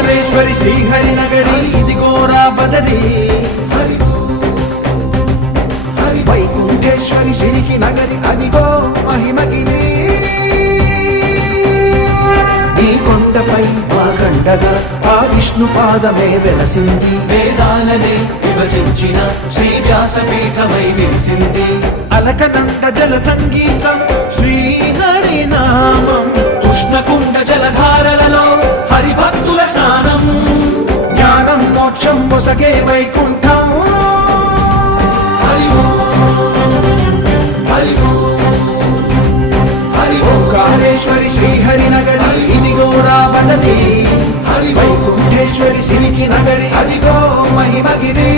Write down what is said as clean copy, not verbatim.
ఓంకారేశ్వరి శ్రీహరి నగరి ఇదిగో రా బదరి వైకుంఠేశ్వరి సిరికి నగరి అదిగో మహిమగిరి ఈ కొండపై మాకండగా ఆ విష్ణు పాదమే వెలసింది వేదాలనే విభజించిన శ్రీ వ్యాసపీఠమై విరిసింది అలకనంద జల సంగీతం శ్రీహరి నామం ఉష్ణకుండ జలధారలలో హరిభక్తుల స్నానం జ్ఞానం మోక్షం మొసగే వైకుంఠం హరి హరి హరి ఓంకారేశ్వరి శ్రీహరి నగరి ఇదిగో రా బదరి హరి వైకుంఠేశ్వరి సిరికి నగరి అదిగో మహిమగిరి